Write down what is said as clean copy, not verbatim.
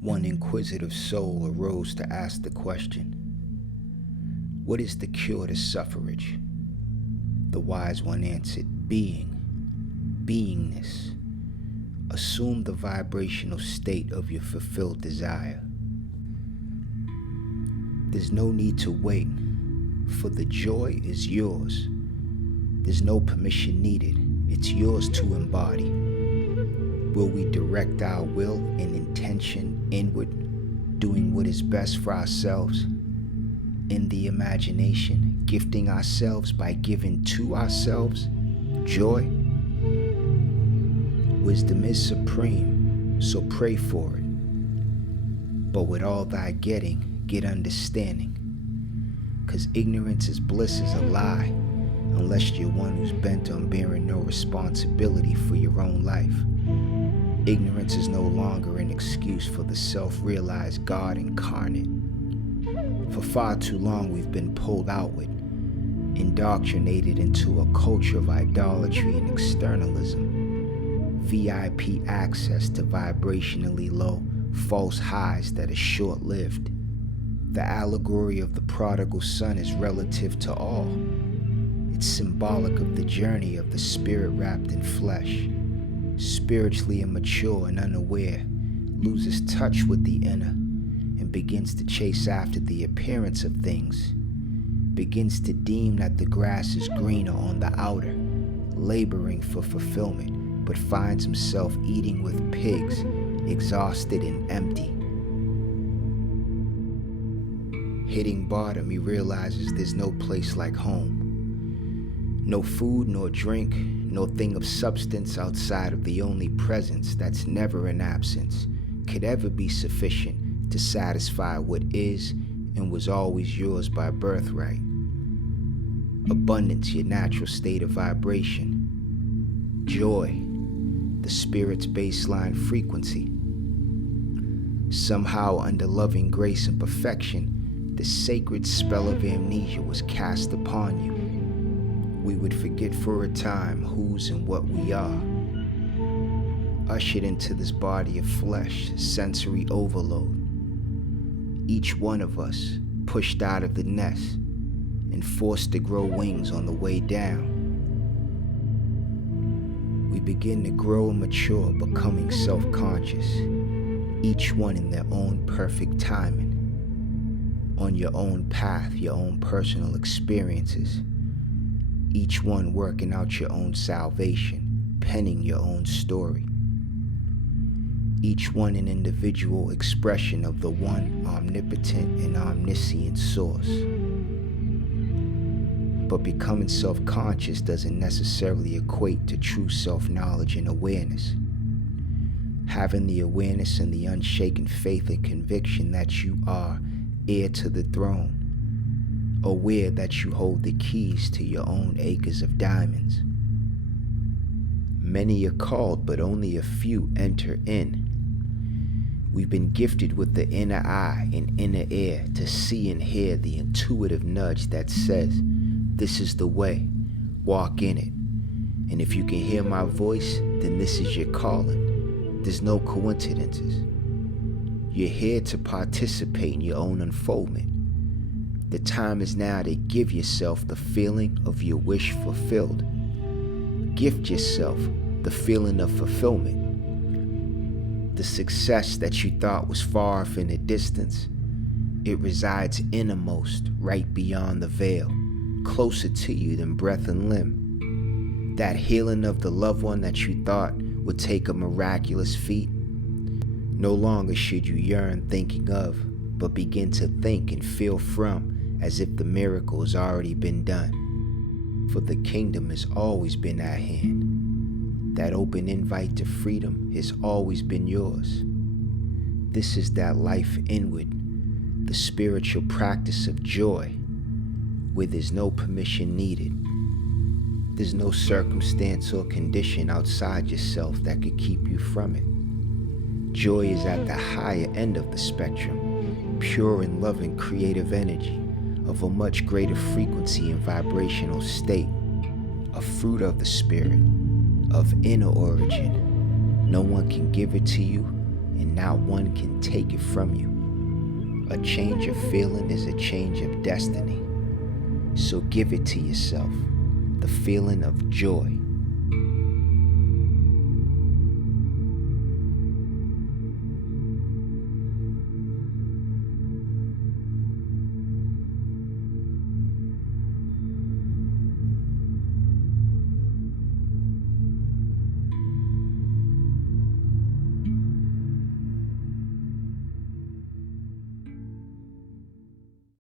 One inquisitive soul arose to ask the question, what is the cure to suffrage? The wise one answered, being-ness. Assume the vibrational state of your fulfilled desire. There's no need to wait, for the joy is yours. There's no permission needed, it's yours to embody. Will we direct our will and intention inward, doing what is best for ourselves? In the imagination, gifting ourselves by giving to ourselves joy? Wisdom is supreme, so pray for it. But with all thy getting, get understanding. 'Cause ignorance is bliss is a lie, unless you're one who's bent on bearing no responsibility for your own life. Ignorance is no longer an excuse for the self-realized God incarnate. For far too long we've been pulled outward, indoctrinated into a culture of idolatry and externalism. VIP access to vibrationally low, false highs that are short-lived. The allegory of the prodigal son is relative to all. It's symbolic of the journey of the spirit wrapped in flesh. Spiritually immature and unaware, loses touch with the inner and begins to chase after the appearance of things, begins to deem that the grass is greener on the outer, laboring for fulfillment, but finds himself eating with pigs, exhausted and empty. Hitting bottom, he realizes there's no place like home. No food nor drink, no thing of substance outside of the only presence that's never an absence could ever be sufficient to satisfy what is and was always yours by birthright. Abundance, your natural state of vibration. Joy, the spirit's baseline frequency. Somehow, under loving grace and perfection, the sacred spell of amnesia was cast upon you. We would forget for a time whose and what we are. Ushered into this body of flesh, sensory overload. Each one of us pushed out of the nest and forced to grow wings on the way down. We begin to grow and mature, becoming self-conscious, each one in their own perfect timing, on your own path, your own personal experiences. Each one working out your own salvation, penning your own story. Each one an individual expression of the one omnipotent and omniscient source. But becoming self-conscious doesn't necessarily equate to true self-knowledge and awareness. Having the awareness and the unshaken faith and conviction that you are heir to the throne, aware that you hold the keys to your own acres of diamonds. Many are called, but only a few enter in. We've been gifted with the inner eye and inner ear to see and hear the intuitive nudge that says, this is the way, walk in it. And if you can hear my voice, then this is your calling. There's no coincidences. You're here to participate in your own unfoldment. The time is now to give yourself the feeling of your wish fulfilled. Gift yourself the feeling of fulfillment. The success that you thought was far off in the distance, it resides innermost, right beyond the veil, closer to you than breath and limb. That healing of the loved one that you thought would take a miraculous feat, no longer should you yearn thinking of, but begin to think and feel from, as if the miracle has already been done. For the kingdom has always been at hand. That open invite to freedom has always been yours. This is that life inward, the spiritual practice of joy, where there's no permission needed. There's no circumstance or condition outside yourself that could keep you from it. Joy is at the higher end of the spectrum, pure and loving creative energy of a much greater frequency and vibrational state, a fruit of the spirit, of inner origin. No one can give it to you, and not one can take it from you. A change of feeling is a change of destiny. So give it to yourself, the feeling of joy.